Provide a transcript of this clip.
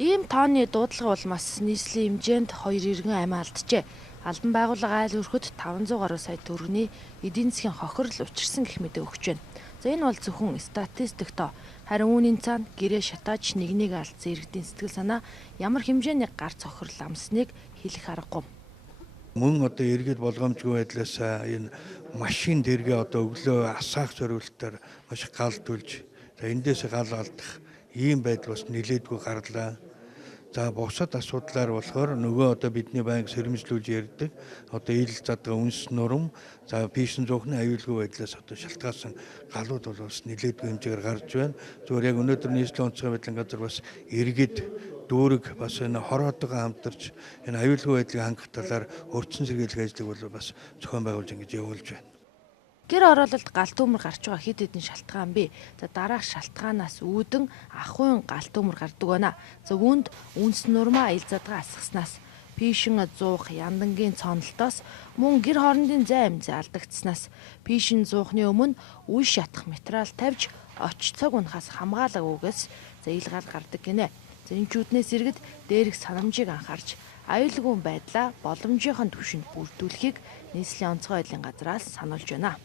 Ийм тооны дуудлага улмаас нийслэлийн хэмжээнд 2 иргэн амиа алджээ. Албан байгууллага айл өрхөд 500 гаруй сая төгрөгийн эдийн засгийн хохирол учирсан гэх мэдээ өгч байна. За энэ бол зөвхөн статистик тоо. Харин үүний цаана гэрээ шатааж нэгнийг алдсан иргэдийн сэтгэл санаа ямар хэмжээний гар цохирол амсныг хэлэх аргагүй. Мөн одоо иргэд болгоомжгүй байдлаас энэ машин тэргээ одоо өглөө асаах зориултаар маш галдуулж эндээс гал алдах ийм байдал бас нилээдгүй гарлаа. За бусад асуудлаар болохоор нөгөө одоо бидний банк сэрэмжлүүлж ярьдаг одоо ил задгаа үнс нурам за пишин зөөхний аюулгүй байдлаас одоо шалтгаалсан галууд бол бас нилээдгүй хэмжээгээр гарч байна. Зөвхөн яг өнөөдөр нийслэлийн онцгой байдлын газар бас иргэд дүүрэг бас энэ хороотойгоо хамтарч энэ аюулгүй байдлыг хангах талаар өртсөн сэргийлэх ажлыг бол бас зохион байгуулж ингэж явуулж байна. Гэр ороололд галт төмөр гарч байгаа хэд хэдэн шалтгаан бий. За дараах шалтгаанаас үүдэн ахуйн галт төмөр гардаг байна. За үүнд үнс нурмаа ил задгаа асгаснаас, пишин зуух яндангийн цонолтоос, мөн гэр хоорондын зай амзай алдагдсанаас, пишин зуухны өмнө үе шатах материал тавьж оч цаг унахаас хамгаалаагүйгээс за ил гал гардаг гинэ. За энэ чүүднээс иргэд дээрх санамжийг анхаарч аюулгүй байдлаа боломжийнхон түвшинд бүрдүүлэхийг нийслэлийн онцгой байдлын газраас сануулж байна.